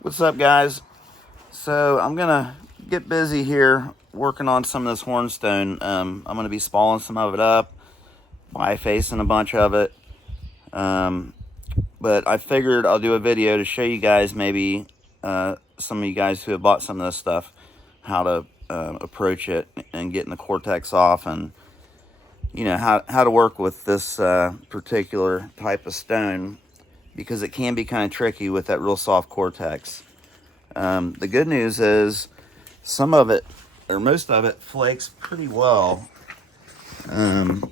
What's up, guys? So I'm gonna get busy here working on some of this hornstone. I'm gonna be spalling some of it up, bi-facing a bunch of it. But I figured I'll do a video to show you guys, maybe some of you guys who have bought some of this stuff, how to approach it and getting the cortex off, and how to work with this particular type of stone, because it can be kind of tricky with that real soft cortex. The good news is some of it, or most of it, flakes pretty well. And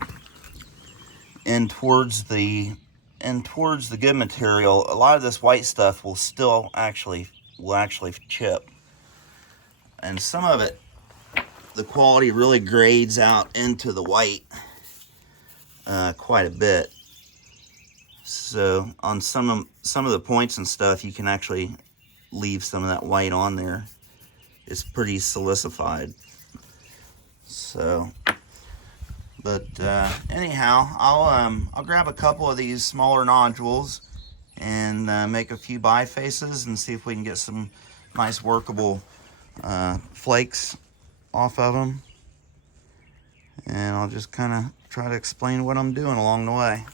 towards the good material, a lot of this white stuff will still actually chip. And some of it, the quality really grades out into the white quite a bit. So on some of the points and stuff, you can actually leave some of that white on there. It's pretty silicified. So, but anyhow, I'll grab a couple of these smaller nodules and make a few bifaces and see if we can get some nice workable flakes off of them. And I'll just kind of try to explain what I'm doing along the way.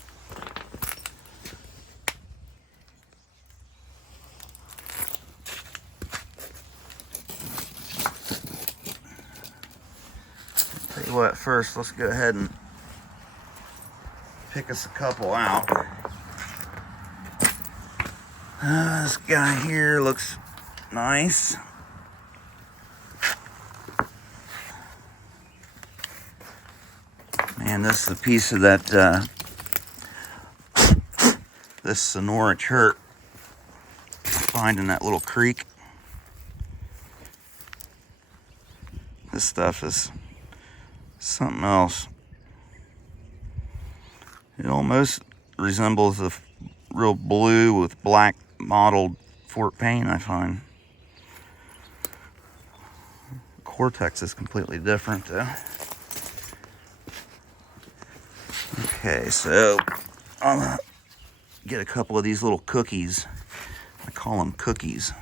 Tell you what, first let's go ahead and pick us a couple out. This guy here looks nice. Man, this is a piece of that this Sonora chert I find in that little creek. This stuff is something else. It almost resembles a real blue with black mottled Fort Payne, I find. Cortex is completely different though. Okay, so I'll get a couple of these little cookies. I call them cookies.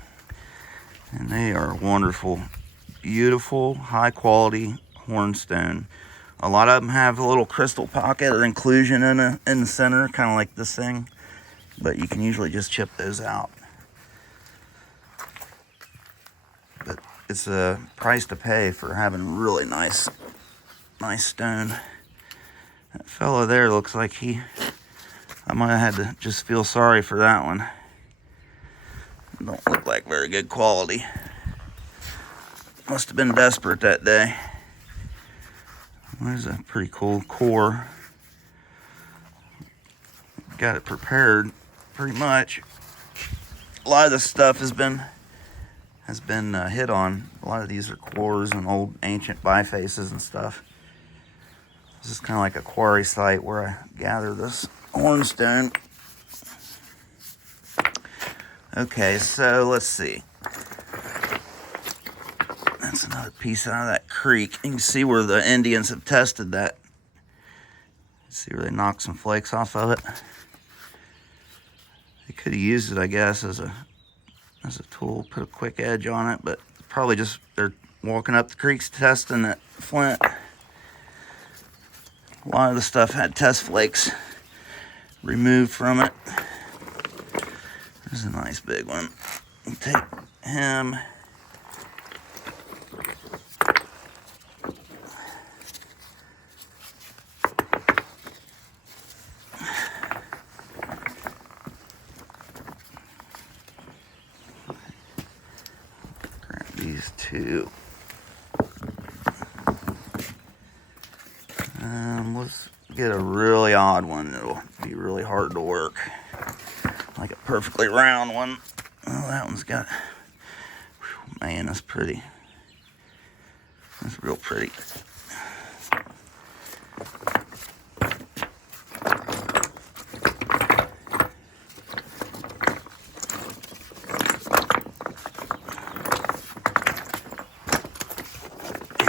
And they are wonderful, beautiful, high quality hornstone. A lot of them have a little crystal pocket or inclusion in the center, kind of like this thing. But you can usually just chip those out. But it's a price to pay for having really nice stone. That fellow there looks like I might have had to just feel sorry for that one. Don't look like very good quality. Must have been desperate that day. There's a pretty cool core. Got it prepared pretty much. A lot of this stuff has been hit on. A lot of these are cores and old ancient bifaces and stuff. This is kind of like a quarry site where I gather this hornstone. Okay, so let's see. That's another piece out of that creek. You can see where the Indians have tested that. See where they knocked some flakes off of it. They could have used it, I guess, as a tool, put a quick edge on it, but probably just they're walking up the creeks testing that flint. A lot of the stuff had test flakes removed from it. There's a nice big one. We'll take him. Grab these two. Let's get a really odd one that'll be really hard to work. Like a perfectly round one. Oh, that one's got, man, that's pretty. That's real pretty.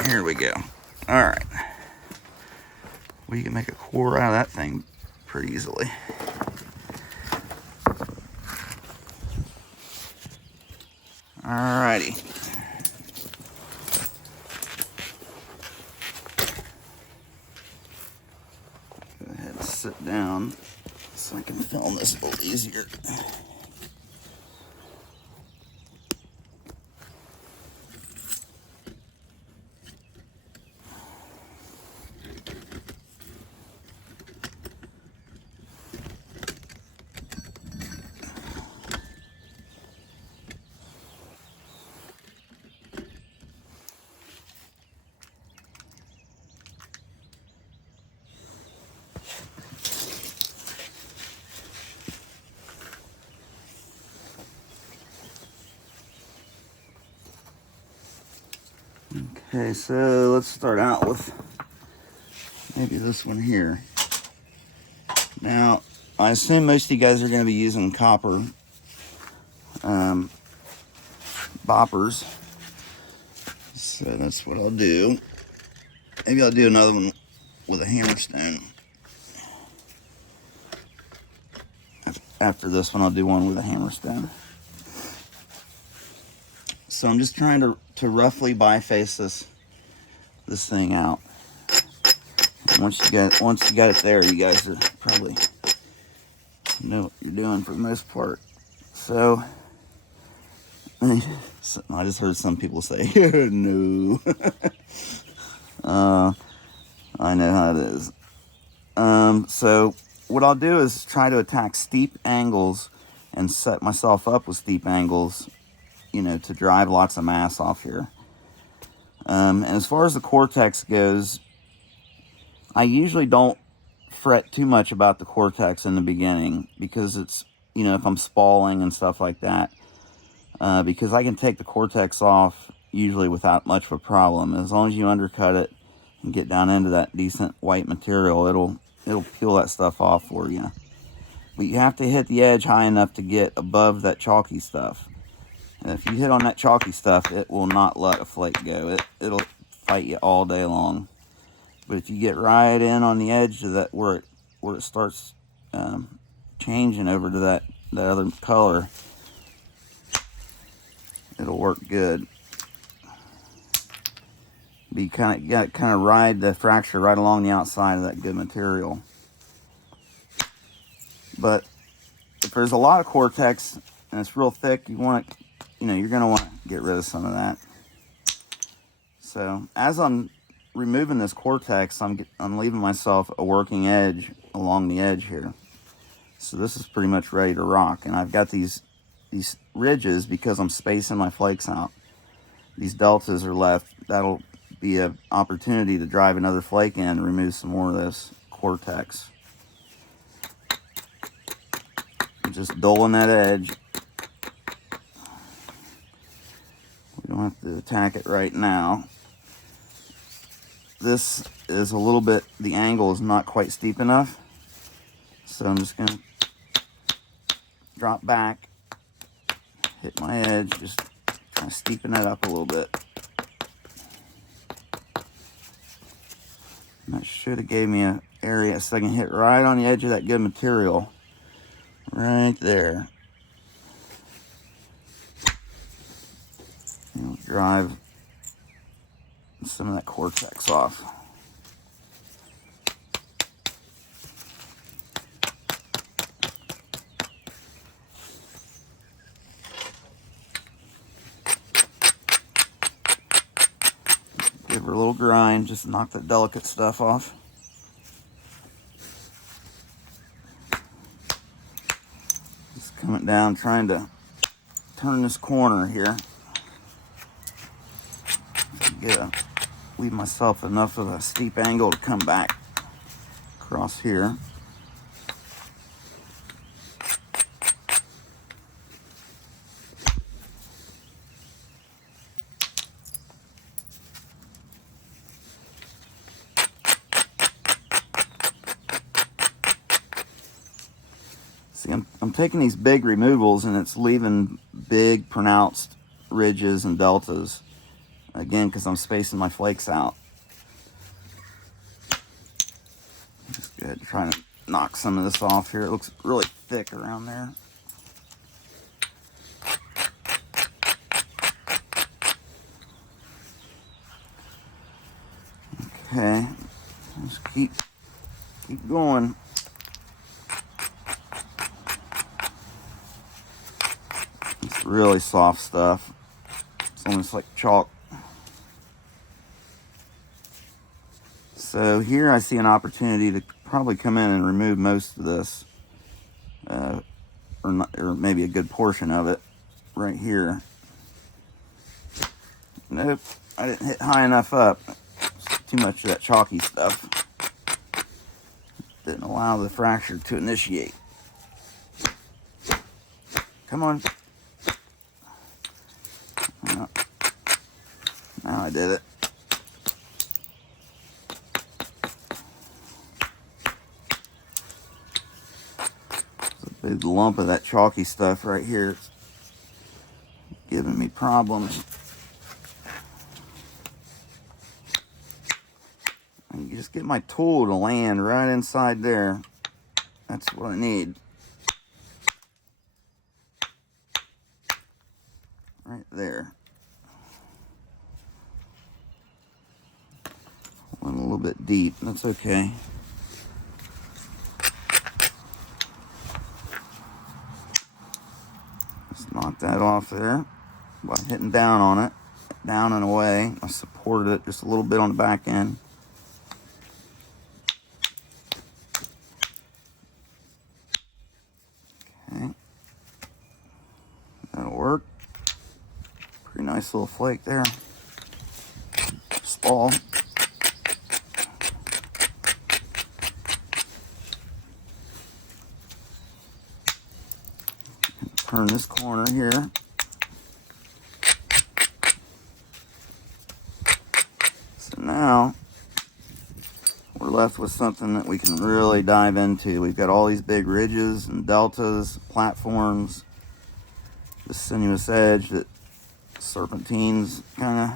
Here we go. All right. We can make a core out of that thing pretty easily. Alrighty. Go ahead and sit down so I can film this a little easier. Okay, so let's start out with maybe this one here. Now, I assume most of you guys are going to be using copper boppers. So that's what I'll do. Maybe I'll do another one with a hammerstone. After this one, I'll do one with a hammerstone. So I'm just trying to roughly biface this thing out. And once you got it there, you guys probably know what you're doing for the most part. So I just heard some people say, no. I know how it is. So what I'll do is try to attack steep angles and set myself up with steep angles, you know, to drive lots of mass off here. And as far as the cortex goes, I usually don't fret too much about the cortex in the beginning because it's, you know, if I'm spalling and stuff like that, because I can take the cortex off usually without much of a problem. As long as you undercut it and get down into that decent white material, it'll peel that stuff off for you. But you have to hit the edge high enough to get above that chalky stuff. And if you hit on that chalky stuff, it will not let a flake go. It'll fight you all day long. But if you get right in on the edge of that where it starts changing over to that other color, it'll work good. But you got to kind of ride the fracture right along the outside of that good material. But if there's a lot of cortex and it's real thick, you're going to want to get rid of some of that. So as I'm removing this cortex, I'm leaving myself a working edge along the edge here. So this is pretty much ready to rock. And I've got these ridges because I'm spacing my flakes out. These deltas are left. That'll be an opportunity to drive another flake in and remove some more of this cortex. I'm just dulling that edge. We don't have to attack it right now. This is a little bit, the angle is not quite steep enough. So I'm just going to drop back, hit my edge, just try to steepen that up a little bit. And that should have gave me an area so I can hit right on the edge of that good material. Right there. And it'll drive some of that cortex off. Give her a little grind, just knock that delicate stuff off. Just coming down, trying to turn this corner here. Leave myself enough of a steep angle to come back across here. See, I'm taking these big removals and it's leaving big pronounced ridges and deltas. Again, because I'm spacing my flakes out. Just good. Trying to knock some of this off here. It looks really thick around there. Okay, just keep going. It's really soft stuff. It's almost like chalk. So here I see an opportunity to probably come in and remove most of this, or maybe a good portion of it right here. Nope, I didn't hit high enough up. Too much of that chalky stuff. Didn't allow the fracture to initiate. Come on. No. Now I did it. There's a big lump of that chalky stuff right here. It's giving me problems. And you just get my tool to land right inside there. That's what I need. Right there. Went a little bit deep. That's okay. Just knock that off there by hitting down on it. Down and away. I supported it just a little bit on the back end. Okay. That'll work. Pretty nice little flake there. Spall. Turn this corner here. So now we're left with something that we can really dive into. We've got all these big ridges and deltas, platforms, the sinuous edge that serpentines kind of,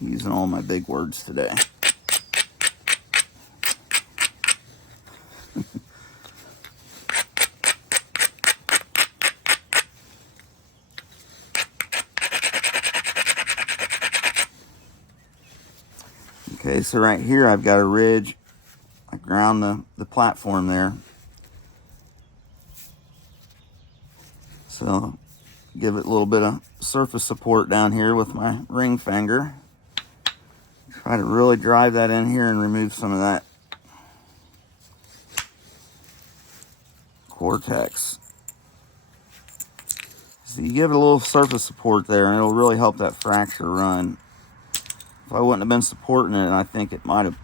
using all my big words today. Okay, so right here I've got a ridge. I ground the platform there. So give it a little bit of surface support down here with my ring finger. Try to really drive that in here and remove some of that cortex. So you give it a little surface support there and it'll really help that fracture run. If I wouldn't have been supporting it, I think it might have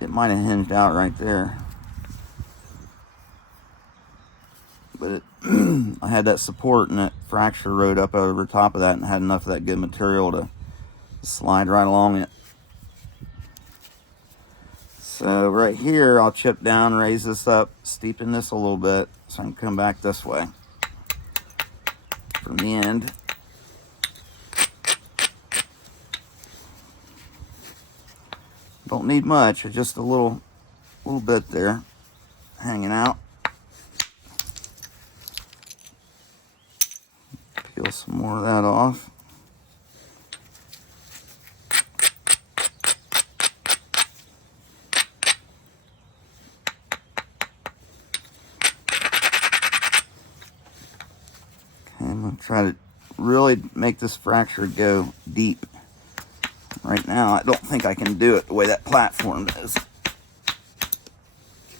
hinged out right there. But it, I had that support and that fracture rode up over top of that and had enough of that good material to slide right along it. So right here, I'll chip down, raise this up, steepen this a little bit so I can come back this way from the end. Don't need much, just a little bit there hanging out. Peel some more of that off. Okay, I'm going to try to really make this fracture go deep. Right now, I don't think I can do it the way that platform is.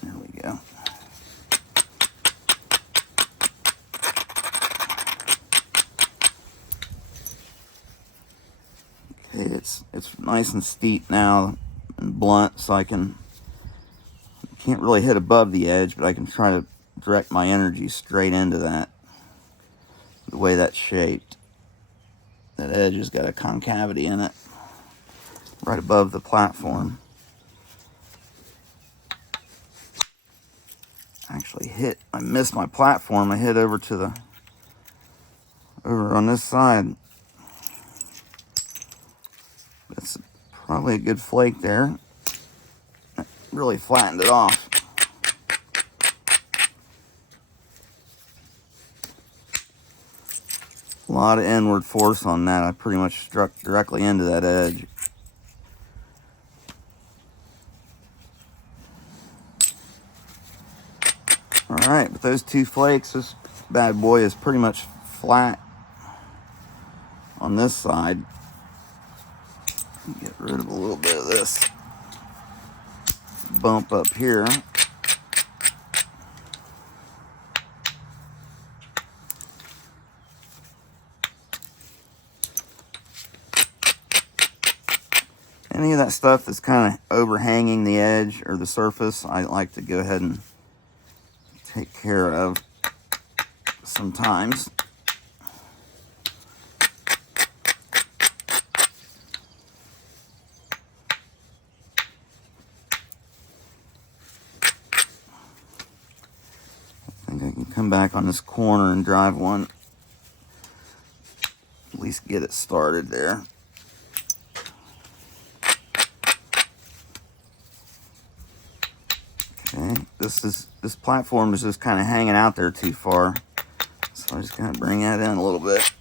There we go. Okay, it's nice and steep now and blunt, so I can't really hit above the edge, but I can try to direct my energy straight into that. The way that's shaped, that edge has got a concavity in it. Right above the platform. Actually I missed my platform. I hit over on this side. That's probably a good flake there. That really flattened it off. A lot of inward force on that. I pretty much struck directly into that edge. Alright, with those 2 flakes, this bad boy is pretty much flat on this side. Get rid of a little bit of this bump up here. Any of that stuff that's kind of overhanging the edge or the surface, I like to go ahead and take care of sometimes. I think I can come back on this corner and drive one. At least get it started there. Okay, this platform is just kind of hanging out there too far, so I just kind of bring that in a little bit.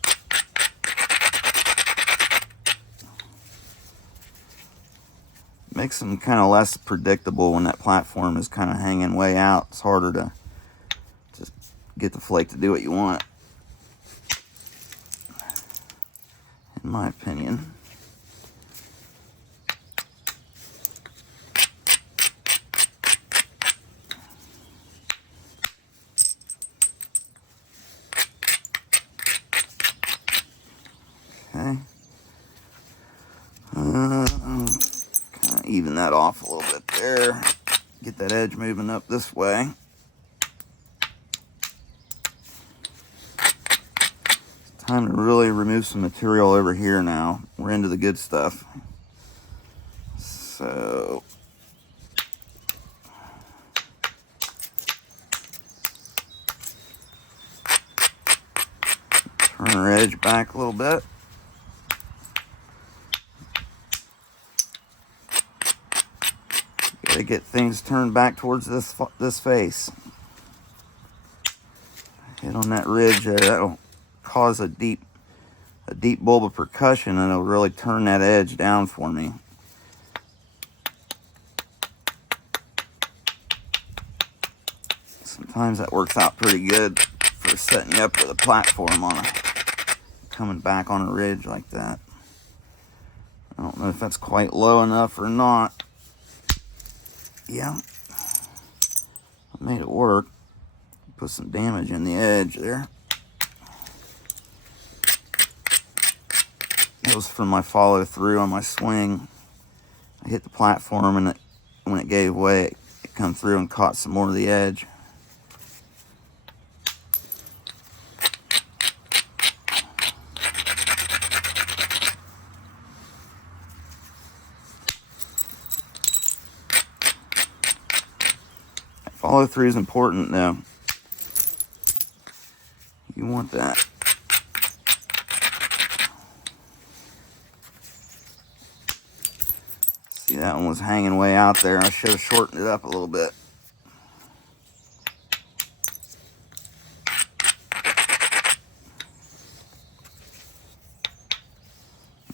Makes them kind of less predictable when that platform is kind of hanging way out. It's harder to just get the flake to do what you want, in my opinion. Okay. Kind of even that off a little bit there. Get that edge moving up this way. It's time to really remove some material over here now. We're into the good stuff. So turn our edge back a little bit. Gotta get things turned back towards this face. Hit on that ridge there. That'll cause a deep bulb of percussion, and it'll really turn that edge down for me. Sometimes that works out pretty good for setting you up with a platform on coming back on a ridge like that. I don't know if that's quite low enough or not. Yeah, I made it work. Put some damage in the edge there. That was from my follow through on my swing. I hit the platform, and when it gave way, it come through and caught some more of the edge. Follow through is important though. You want that. See, that one was hanging way out there. I should have shortened it up a little bit.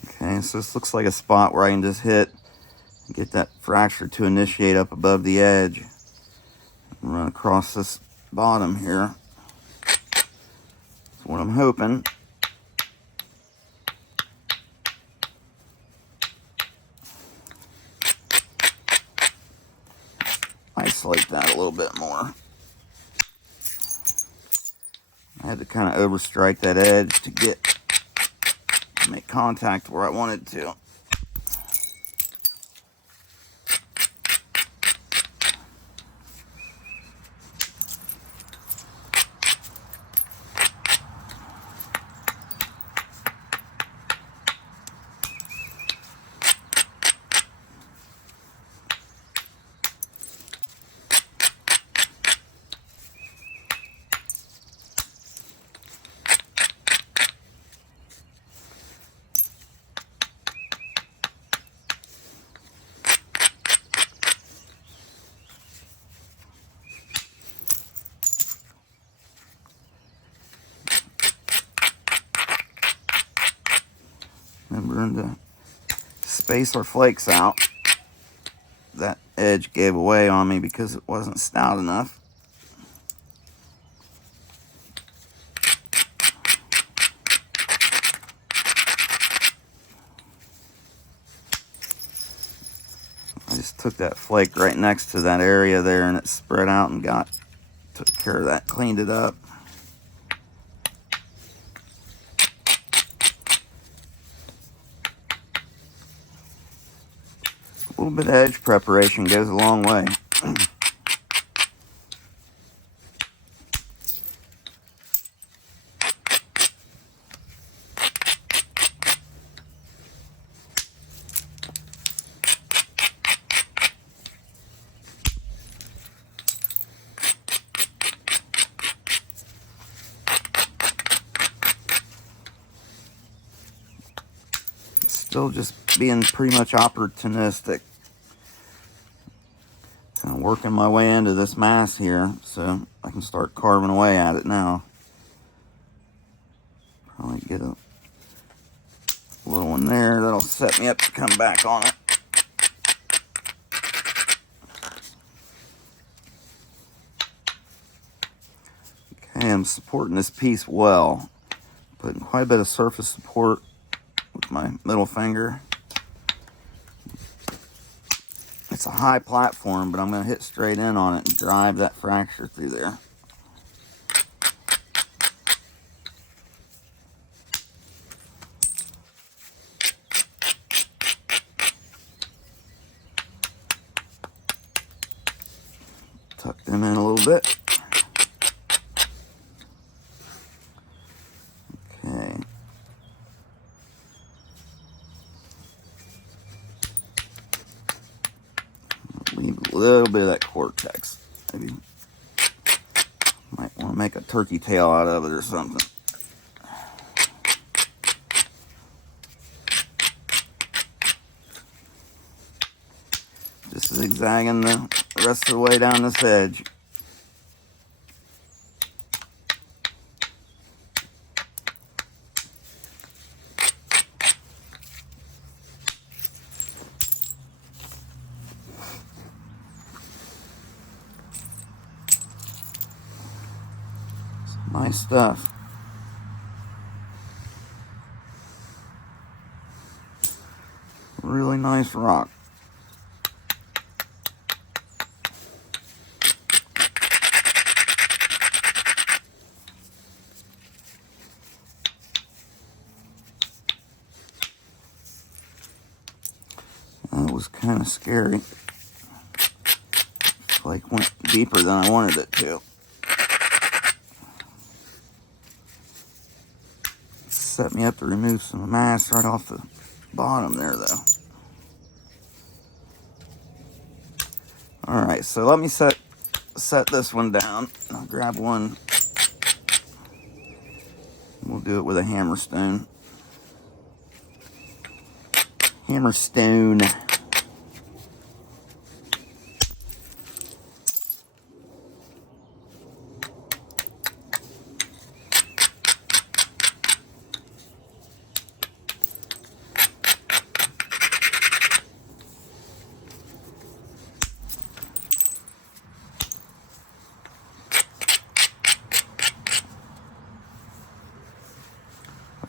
Okay, so this looks like a spot where I can just hit and get that fracture to initiate up above the edge. Run across this bottom here. That's what I'm hoping. Isolate that a little bit more. I had to kind of overstrike that edge to make contact where I wanted to. remembering to space our flakes out. That edge gave away on me because it wasn't stout enough. I just took that flake right next to that area there and it spread out and took care of that, cleaned it up. A little bit of edge preparation goes a long way. Still just being pretty much opportunistic. Kind of working my way into this mass here so I can start carving away at it now. Probably get a little one there that'll set me up to come back on it. Okay, I'm supporting this piece well. Putting quite a bit of surface support with my middle finger. It's a high platform, but I'm going to hit straight in on it and drive that fracture through there. Tuck them in a little bit. Okay. Leave a little bit of that cortex. Maybe might want to make a turkey tail out of it or something. Just zigzagging the rest of the way down this edge. Nice stuff. Really nice rock. That was kind of scary. Like went deeper than I wanted it to. Set me up to remove some mass right off the bottom there though. Alright, so let me set this one down. I'll grab one. We'll do it with a hammerstone. Hammerstone.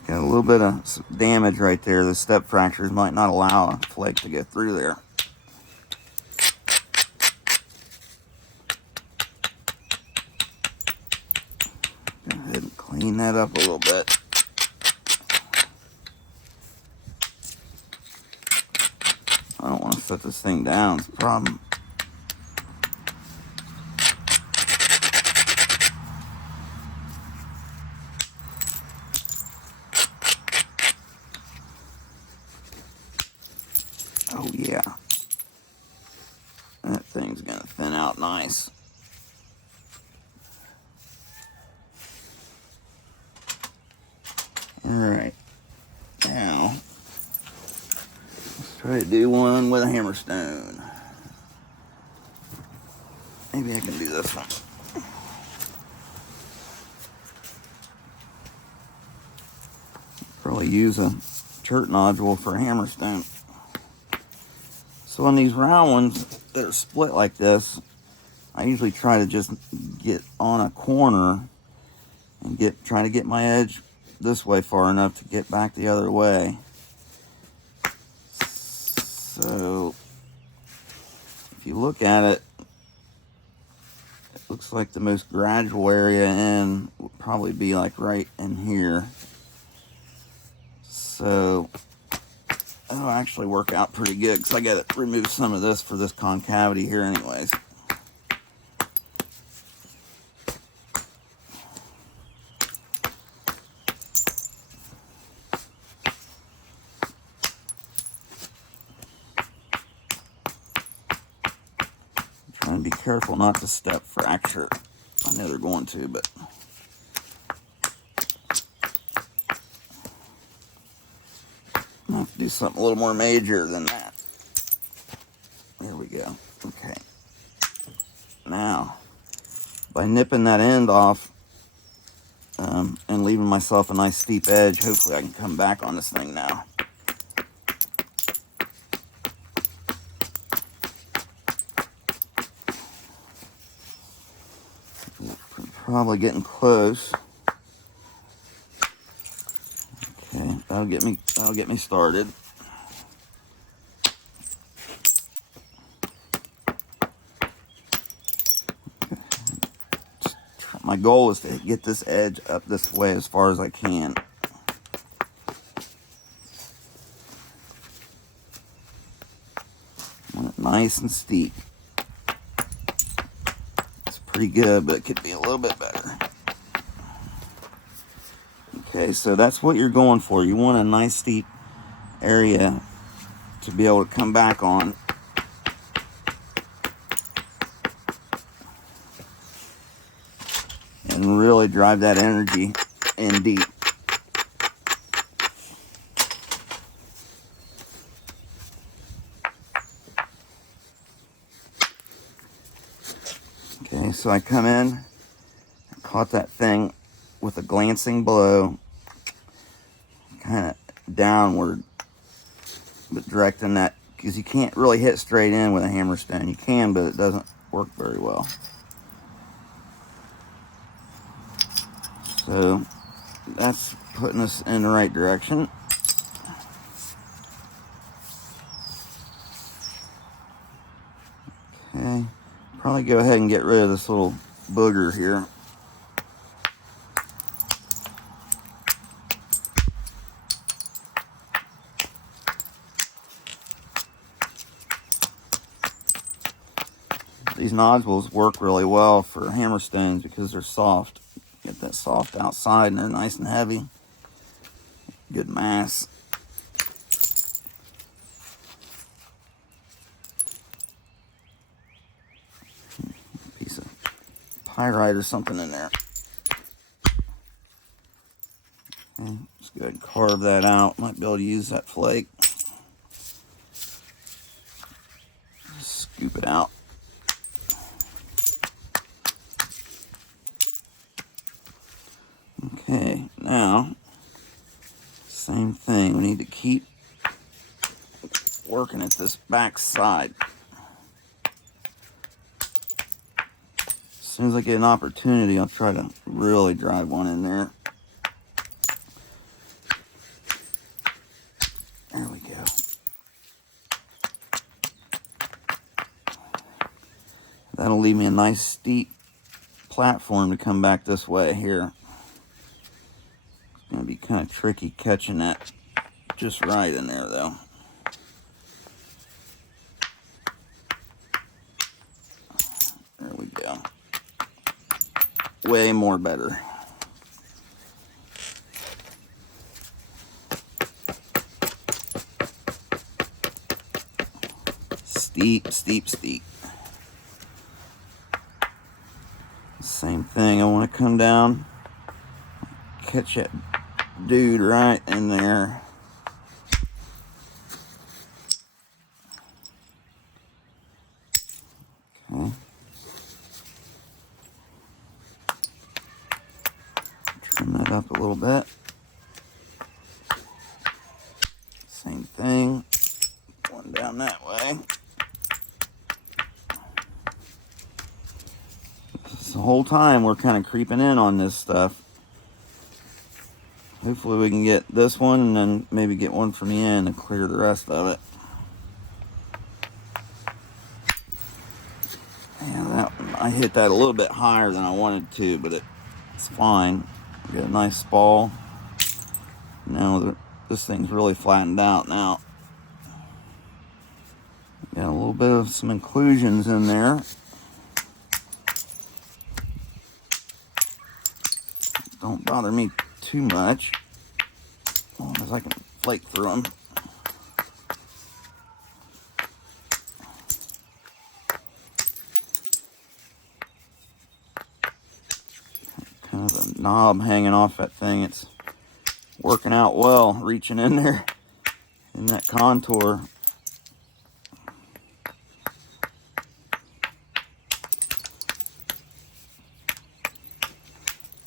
Got a little bit of damage right there. The step fractures might not allow a flake to get through there. Go ahead and clean that up a little bit. I don't want to set this thing down. It's a problem. Oh yeah, that thing's gonna thin out nice. All right, now let's try to do one with a hammerstone. Maybe I can do this one. Probably use a chert nodule for hammerstone. So on these round ones that are split like this, I usually try to just get on a corner and try to get my edge this way far enough to get back the other way. So if you look at it, it looks like the most gradual area in would probably be like right in here. So that'll actually work out pretty good because I got to remove some of this for this concavity here anyways. Trying to be careful not to step fracture. I know they're going to, but I have to do something a little more major than that. There we go. Okay. Now, by nipping that end off and leaving myself a nice steep edge, hopefully I can come back on this thing now. Probably getting close. Okay, that'll get me started. My goal is to get this edge up this way as far as I can. I want it nice and steep. It's pretty good, but it could be a little bit better. Okay, so that's what you're going for. You want a nice steep area to be able to come back on. And really drive that energy in deep. Okay, so I come in, caught that thing with a glancing blow, kind of downward, but directing that, because you can't really hit straight in with a hammerstone. You can, but it doesn't work very well. So that's putting us in the right direction. Okay, probably go ahead and get rid of this little booger here. These nodules work really well for hammerstones because they're soft. Get that soft outside and they're nice and heavy. Good mass. Piece of pyrite or something in there. Okay, let's go ahead and carve that out. Might be able to use that flake. Just scoop it out. Okay, now, same thing. We need to keep working at this back side. As soon as I get an opportunity, I'll try to really drive one in there. There we go. That'll leave me a nice steep platform to come back this way here. It's going to be kind of tricky catching that just right in there though. There we go. Way more better. Steep, steep, steep. Same thing. I want to come down, catch that dude right in there. Okay. Trim that up a little bit. way. The whole time we're kind of creeping in on this stuff. Hopefully we can get this one and then maybe get one from the end to clear the rest of it. Yeah, I hit that a little bit higher than I wanted to, but it's fine. We got a nice spall. Now this thing's really flattened out now. Got a little bit of some inclusions in there. Don't bother me too much, as long as I can flake through them. Kind of a knob hanging off that thing. It's working out well, reaching in there in that contour.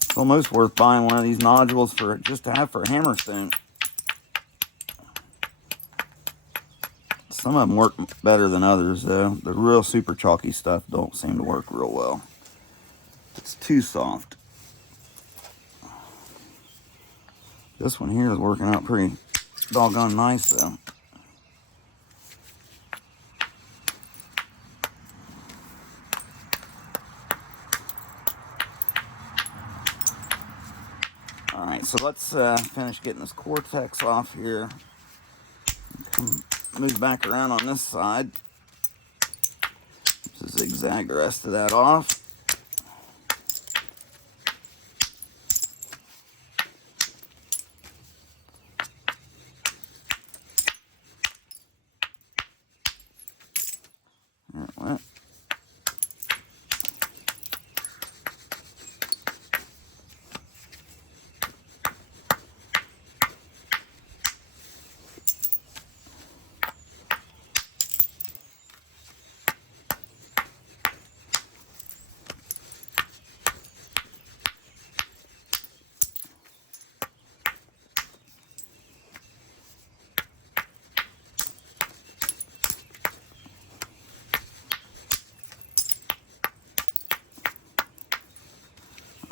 It's almost worth buying one of these nodules just to have for a hammerstone. Some of them work better than others, though. The real super chalky stuff don't seem to work real well. It's too soft. This one here is working out pretty doggone nice, though. Alright, so let's finish getting this cortex off here. Move back around on this side. Just zigzag the rest of that off. There it went.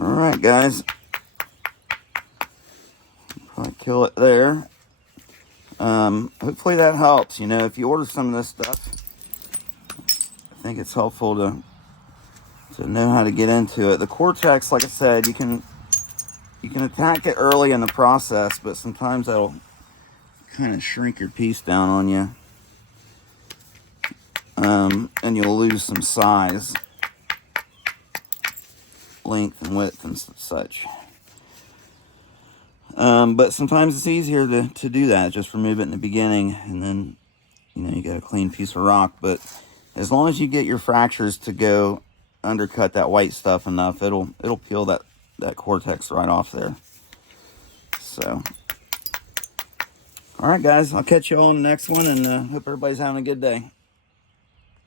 Alright guys, probably kill it there. Hopefully that helps. You know, if you order some of this stuff, I think it's helpful to know how to get into it. The cortex, like I said, you can attack it early in the process, but sometimes that'll kind of shrink your piece down on you, and you'll lose some size, length and width and such. But sometimes it's easier to do that. Just remove it in the beginning, and then, you know, you got a clean piece of rock. But as long as you get your fractures to go undercut that white stuff enough, it'll peel that cortex right off there. So, all right guys, I'll catch you all in the next one, and hope everybody's having a good day.